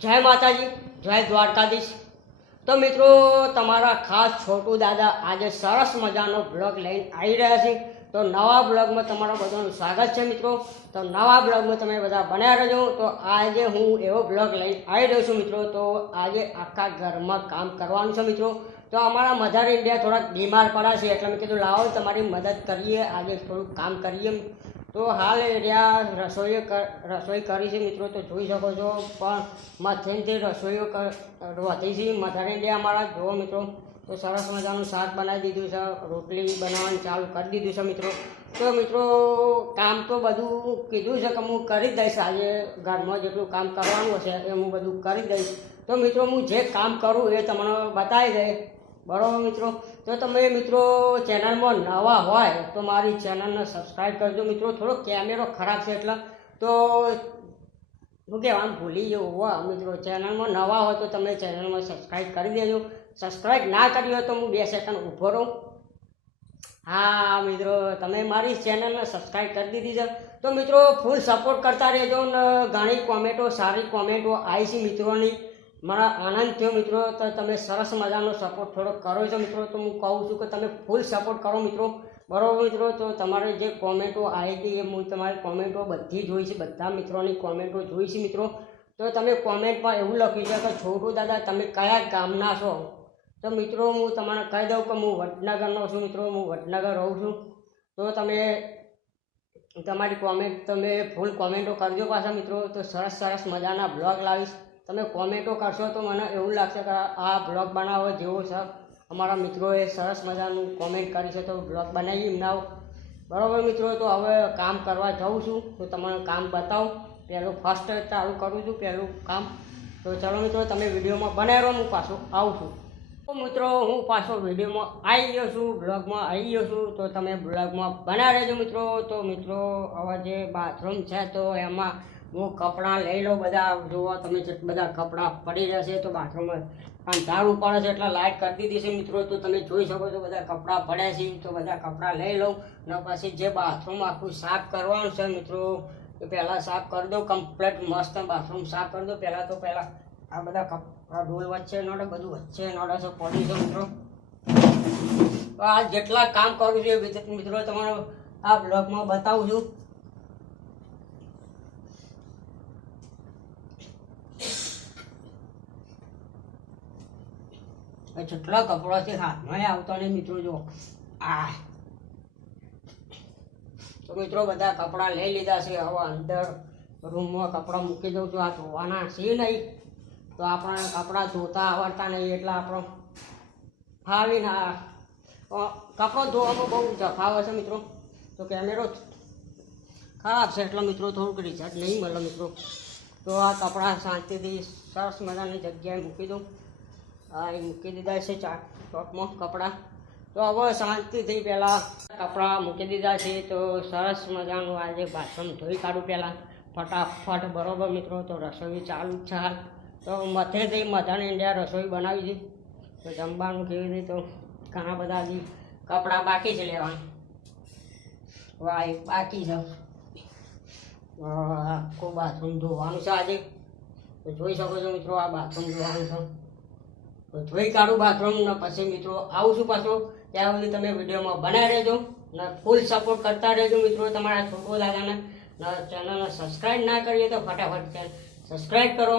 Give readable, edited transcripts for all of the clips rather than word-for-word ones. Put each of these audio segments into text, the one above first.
જય માતાજી, જય દ્વારકાધીશ। તો મિત્રો, તમારા ખાસ છોટુ દાદા આજે સરસ મજાનો બ્લોગ લઈને આવી રહ્યા છે। તો નવા બ્લોગમાં તમારું બધાનું સ્વાગત છે મિત્રો। તો નવા બ્લોગમાં તમે બધા બન્યા રહેજો। તો આજે હું એવો બ્લોગ લઈને આવી રહ્યો છું મિત્રો। તો આજે આખા ઘરમાં કામ કરવાનું છે મિત્રો। તો અમારા મધર ઇન્ડિયા થોડાક બીમાર પડ્યા છે, એટલે મેં કીધું લાવો તમારી મદદ કરીએ, આજે થોડુંક કામ કરીએ। તો હાલ એરિયા રસોઈ કરી છે મિત્રો। તો જોઈ શકો છો, પણ મથેનથી રસોઈઓ વધી છે મધર ઇન્ડિયા અમારા। જુઓ મિત્રો, તો સરસ મજાનું શાક બનાવી દીધું છે, રોટલી બનાવવાનું ચાલુ કરી દીધું છે મિત્રો। તો મિત્રો, કામ તો બધું કીધું છે કે હું કરી જ દઈશ। આજે ઘરમાં જેટલું કામ કરવાનું હશે એ હું બધું કરી જ દઈશ। તો મિત્રો, હું જે કામ કરું એ તમને બતાવી દઈશ, બરાબર મિત્રો। તો તમે મિત્રો ચેનલમાં નવા હોય તો મારી ચેનલને સબસ્ક્રાઈબ કરજો મિત્રો। થોડો કેમેરો ખરાબ છે એટલે તો શું કહેવાનું ભૂલી જવું હોય મિત્રો। ચેનલમાં નવા હોય તો તમે ચેનલમાં સબસ્ક્રાઈબ કરી દેજો। સબસ્ક્રાઈબ ના કરી હોય તો હું 2 સેકન્ડ ઊભો રહું। હા મિત્રો, તમે મારી ચેનલને સબસ્ક્રાઈબ કરી દીધી છે। તો મિત્રો ફૂલ સપોર્ટ કરતા રહેજો ને ઘણી કોમેન્ટો, સારી કોમેન્ટો આવી છે મિત્રોની, મારા આનંદ થયો મિત્રો। તો તમે સરસ મજાનો સપોર્ટ થોડો કરો છો મિત્રો। તો હું કહું છું કે તમે ફૂલ સપોર્ટ કરો મિત્રો, બરાબર મિત્રો। તો તમારે જે કોમેન્ટો આવી હતી એ હું તમારી કોમેન્ટો બધી જોઈ છે, બધા મિત્રોની કોમેન્ટો જોઈ છે મિત્રો। તો તમે કોમેન્ટમાં એવું લખ્યું છે કે છોટુ દાદા તમે કયા ગામના છો? તો મિત્રો હું તમને કહી દઉં કે હું વડનગરનો છું મિત્રો। હું વડનગર રહું છું। તો તમે તમારી કોમેન્ટ તમે ફૂલ કોમેન્ટો કરજો પાછા મિત્રો। તો સરસ મજાના બ્લોગ લાવીશ। તમે કોમેન્ટો કરશો તો મને એવું લાગશે કે આ બ્લોગ બનાવવો જેવો છે। અમારા મિત્રોએ સરસ મજાનું કોમેન્ટ કરી છે, તો બ્લોગ બનાવી એમના, બરાબર મિત્રો। તો હવે કામ કરવા જાઉં છું, તો તમને કામ બતાવું। પહેલું ફર્સ્ટ ચાલુ કરું છું, પહેલું કામ। તો ચલો મિત્રો, તમે વિડીયોમાં બનાવી રહો, હું પાછો આવું છું। તો મિત્રો, હું પાછો વિડીયોમાં આવી ગયો છું, બ્લોગમાં આવી ગયો છું। તો તમે બ્લોગમાં બનાવી રહેજો મિત્રો। તો મિત્રો, હવે જે બાથરૂમ છે તો એમાં હું કપડાં લઈ લઉં બધા। જુઓ તમે બધા કપડાં પડી રહેશે, તો બાથરૂમમાં અંધારું પડે છે એટલે લાઇટ કરી દીધી છે મિત્રો। તો તમે જોઈ શકો છો બધા કપડાં પડ્યા છે, તો બધા કપડાં લઈ લઉં ને પછી જે બાથરૂમ આખું સાફ કરવાનું છે મિત્રો, તો પહેલાં સાફ કરી દો કમ્પ્લીટ, મસ્ત બાથરૂમ સાફ કરી દો પહેલાં। તો પહેલાં આ બધા કપડાં ડોલ વચ્ચે નડે, બધું વચ્ચે નડે છે, પડી છે મિત્રો। તો આ જેટલા કામ કરું છું એ વિગત મિત્રો તમારો આ બ્લોગમાં બતાવું છું। જેટલા કપડાથી હાથમાં આવતા નહીં મિત્રો, જો આ તો મિત્રો બધા કપડાં લઈ લીધા છે। હવે અંદર રૂમમાં કપડાં મૂકી દઉં છું। આ ધોવાના છે નહીં, તો આપણે કપડાં ધોતા આવડતા નહીં એટલે આપણો ફાવી ના, કપડો ધોવામાં બહુ જફાવે છે મિત્રો। તો કેમેરો ખરાબ છે એટલે મિત્રો થોડુંક રિચાર્જ નહીં મળે મિત્રો। તો આ કપડાં શાંતિથી સરસ મજાની જગ્યાએ મૂકી દઉં। હા, એ મૂકી દીધા છે ચોકમાં કપડાં। તો હવે શાંતિથી પહેલાં કપડાં મૂકી દીધા છે। તો સરસ મજાનું આજે બાથરૂમ ધોઈ કાઢું પહેલાં ફટાફટ, બરાબર મિત્રો। તો રસોઈ ચાલુ જ છે હાલ। તો મથેથી મધર ઇન્ડિયા રસોઈ બનાવી છે, તો જમવાનું કેવી રીતે, તો ઘણા બધા હજી કપડાં બાકી છે લેવાનું। વાહ, એક બાકી છે, આખું બાથરૂમ ધોવાનું છે આજે। તો જોઈ શકો છો મિત્રો, આ બાથરૂમ ધોવાનું છે। તો ધોઈ કાઢું બાથરૂમ ને પછી મિત્રો આવું છું પાછો। ત્યાં સુધી તમે વિડીયોમાં બનાવી રહેજો ને ફૂલ સપોર્ટ કરતા રહેજો મિત્રો તમારા છોટુ દાદાને। ચેનલને સબસ્ક્રાઈબ ના કરીએ તો ફટાફટ સબસ્ક્રાઈબ કરો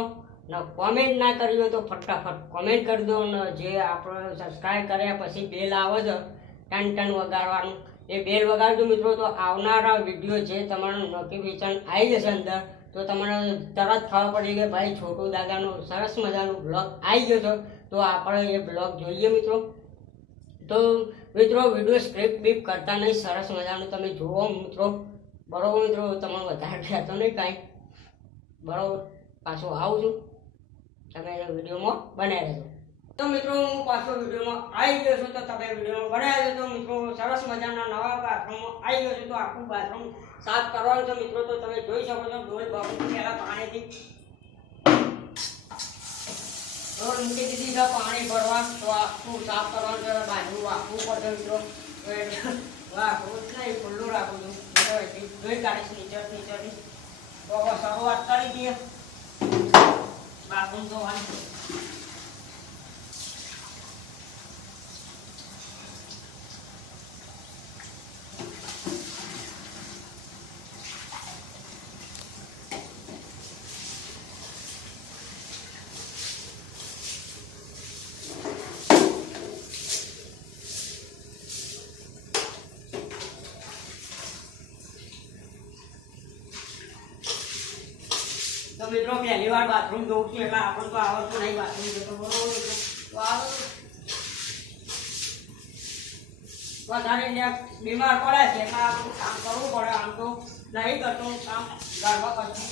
ને કોમેન્ટ ના કરી હોય તો ફટાફટ કોમેન્ટ કરી દો। ને જે આપણે સબસ્ક્રાઈબ કર્યા પછી બેલ આવે છે ટન વગાડવાનું, એ બેલ વગાડજો મિત્રો। તો આવનારા વિડીયો જે તમારું નોટિફિકેશન આવી જશે અંદર, તો તમને તરત ખબર પડી કે ભાઈ છોટુ દાદાનો સરસ મજાનું બ્લોગ આવી ગયો છે, તો આપણે એ બ્લોગ જોઈએ મિત્રો। તો મિત્રો વિડીયો સ્ક્રિપ્ટ બીપ કરતા નહીં, સરસ મજાનું તમે જુઓ મિત્રો, બરાબર મિત્રો। તમને વધારે કહેતો નહીં કાંઈ, બરાબર। પાછો આવું છું, તમે વિડીયોમાં બનાવી રહેજો। તો મિત્રો હું પાછો વિડીયોમાં આવી ગયો છું, તો તમે વિડીયોમાં બનાવી દેજો મિત્રો। સરસ મજાના નવા બાથરૂમમાં આવી ગયો છું, તો આખું બાથરૂમ સાફ કરવાનું છે મિત્રો। તો તમે જોઈ શકો છો, ડોલ બાબુ પહેલાં પાણીથી ડોલ મૂકી દીધી છે પાણી ભરવા। તો આખું સાફ કરવાનું છે, બાજુ રાખવું પડશે મિત્રો। તો એટલે વાઘું જ નહીં, ખુલ્લું રાખું છું, જોઈ કાઢીશ નીચેથી। તો હવે શરૂઆત કરી દઈએ। બાથરૂમ ધોવાનું. તો મિત્રો પહેલી વાર બાથરૂમ જોઉં છું એટલે આપણને તો આવડતું નહીં બાથરૂમ જતો બરોબર. વધારે બીમાર પડે છે એટલે આપણું કામ કરવું પડે. આમ તો નહીં કરતો કામ ઘરમાં કરતું,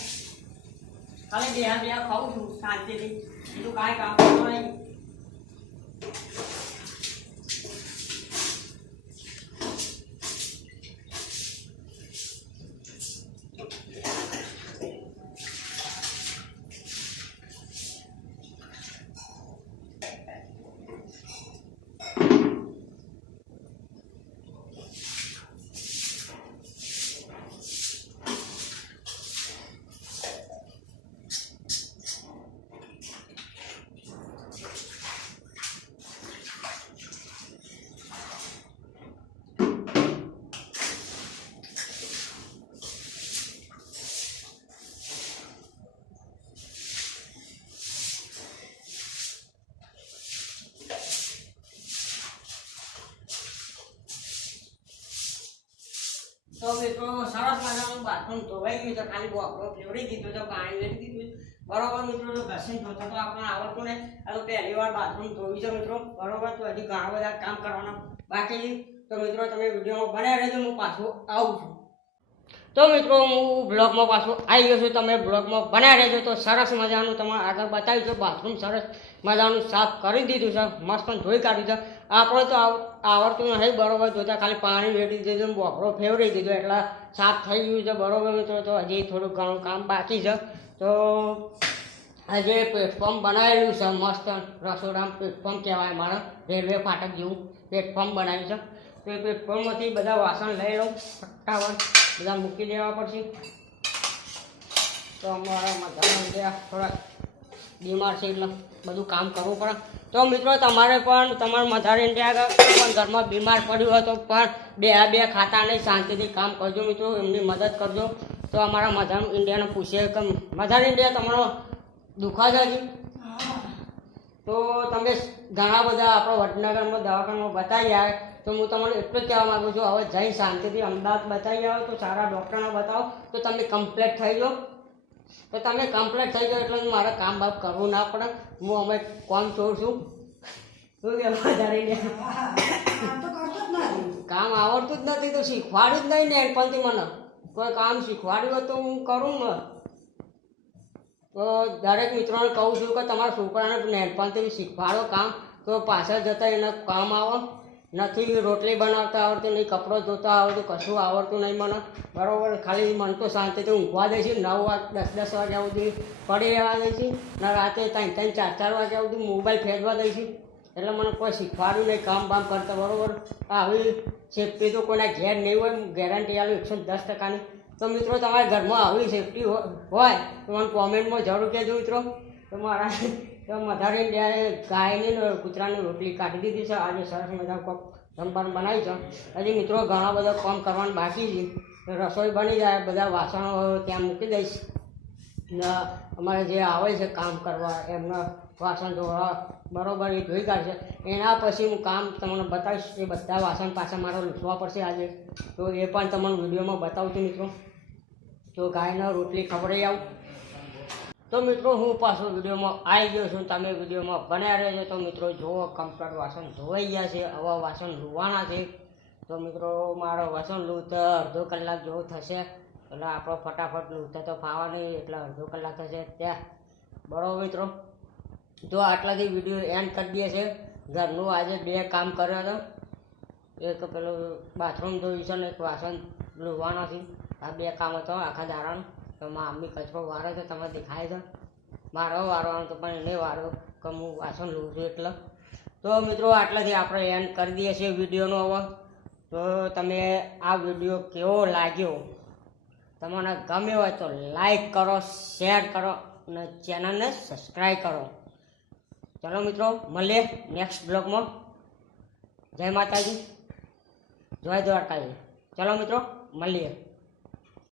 ખાલી બે ખાઉં છું શાંતિથી, બીજું કાંઈ કામ કરતો નહીં. તો મિત્રો સરસ મજાનું બાથરૂમ ધોવાઈ ગયું છે, ખાલી બોકરો ફેવડી દીધું છે, પાણી વેરી દીધું બરોબર. મિત્રો જો ઘસીને ધોતો તો આપણને આવડતું નહીં. આ તો પહેલી વાર બાથરૂમ ધોવી છે મિત્રો બરોબર. તો હજી ઘણા બધા કામ કરવાના બાકી છે. તો મિત્રો તમે વિડીયોમાં બનાવી રહેજો, હું પાછું આવું છું. તો મિત્રો હું બ્લોગમાં પાછું આવી ગયો છું, તમે બ્લોગમાં બનાવી રહેજો. તો સરસ મજાનું તમારે આગળ બતાવ્યું છે બાથરૂમ સરસ મજાનું સાફ કરી દીધું છે, મસ્ત પણ ધોઈ કાઢ્યું છે. આપણે તો આવડતું નહીં બરોબર ધોતા, ખાલી પાણી વેડી દીધું, બોકરો ફેવરી દીધો એટલે સાફ થઈ ગયું છે બરોબર મિત્રો. તો હજી થોડું ઘણું કામ બાકી છે. તો આજે પ્લેટફોર્મ બનાવેલું છે મસ્ત, રસોડામાં પ્લેટફોર્મ કહેવાય, મારા રેલવે ફાટક જેવું પ્લેટફોર્મ બનાવ્યું છે. તો એ પ્લેટફોર્મમાંથી બધા વાસણ લઈ લઉં, ફટાફટ બધા મૂકી દેવા પડશે. તો અમારા મજાના થોડા બીમાર છે એટલે બધું કામ કરવું પડે. તો મિત્રો તમારે પણ તમારા મધાર ઇન્ડિયા પણ ઘરમાં બીમાર પડ્યું હોય તો પણ બે ખાતા નહીં, શાંતિથી કામ કરજો મિત્રો, એમની મદદ કરજો. તો અમારા મધાર ઇન્ડિયાને પૂછે કે મધાર ઇન્ડિયા તમારો દુખા છે હજી? તો તમે ઘણા બધા આપણો વડનગરમાં દવાખાનામાં બતાવી આવે. તો હું તમને એટલું જ કહેવા માગું છું, હવે જઈ શાંતિથી અમદાવાદ બતાવી આવો તો સારા ડૉક્ટરને બતાવો તો તમે કમ્પ્લીટ થઈ જાઓ. તો તમે કમ્પ્લીટ થઈ જાઓ એટલે મારે કામ બાપ કરવું ના પડે. હું અમે કોમ ચોર છું, શું વધારે કામ આવડતું જ નથી તો શીખવાડ્યું જ નહીં ને એનપણથી મને કોઈ કામ શીખવાડ્યું હોય તો હું કરું ને. તો દરેક મિત્રોને કહું છું કે તમારા છોકરાને નેનપણથી શીખવાડો કામ, તો પાછળ જતાં એને કામ આવે. નથી રોટલી બનાવતા આવડતી નહીં, કપડો ધોતા આવડતું, કશું આવડતું નહીં મને બરાબર. ખાલી મન તો શાંતિથી ઊંઘવા દે છે, 9-10 વાગ્યા સુધી પડી રહેવા દે છે ને, રાતે 3-4 વાગ્યા સુધી મોબાઈલ ફેરવા દે છે. એટલે મને કોઈ શીખવાડ્યું નહીં કામ બામ કરતા બરાબર. આવી સેફટી તો કોઈના ઘેર નહીં હોય, ગેરંટી આલું 110%ની. તો મિત્રો તમારા ઘરમાં આવી સેફટી હોય તો મને કોમેન્ટમાં જરૂર કહેજો મિત્રો. તો મારા તો મધારે ગાયની કૂતરાની રોટલી કાઢી દીધી છે. આજે સરસ મજા કોક જમવાનું બનાવી છે. હજી મિત્રો ઘણા બધા કામ કરવાનું બાકી છે. રસોઈ બની જાય, બધા વાસણો ત્યાં મૂકી દઈશ ને અમારે જે આવે છે કામ કરવા એમના વાસણ ધોવા બરાબર એ ધોઈ કાઢશે. એના પછી હું કામ તમને બતાવીશ. એ બધા વાસણ પાછા મારે લૂંટવા પડશે આજે, તો એ પણ તમને વિડીયોમાં બતાવું છું મિત્રો. તો ગાયના રોટલી ખવડાવી આવું. તો મિત્રો હું પાછો વિડીયોમાં આવી ગયો છું, તમે વિડીયોમાં બનાવી રહેજો. તો મિત્રો જુઓ કમ્પ્લીટ વાસણ ધોવાઈ ગયા છે, આવા વાસણ ધોવાના છે. તો મિત્રો મારો વાસણ લૂંટતા અડધો કલાક જેવું થશે, એટલે આપણો ફટાફટ લૂંટતા તો ફાવા નહીં, એટલે અડધો કલાક થશે ત્યાં બરાબર મિત્રો. તો આટલાથી વિડીયો એન્ડ કરી દઈએ છે. ઘરનું આજે 2 કામ કર્યા હતા, એક પેલું બાથરૂમ ધોયું છે ને એક વાસણ લૂંટવાના છે. આ 2 કામ હતો આખા દાડાનું. તો મમ્મી કચરો વારે છે, તમે દેખાય છે. મારો વારવાનો તો પણ એને વારો કે હું વાસણ લઉં છું એટલે. તો મિત્રો આટલાથી આપણે એન્ડ કરી દઈએ છીએ વિડીયોનો હવે. તો તમે આ વિડીયો કેવો લાગ્યો, તમને ગમ્યો હોય તો લાઈક કરો, શેર કરો અને ચેનલને સબસ્ક્રાઈબ કરો. ચલો મિત્રો, મળીએ નેક્સ્ટ બ્લોગમાં. જય માતાજી, જય દ્વારકાજી. ચલો મિત્રો, મળીએ.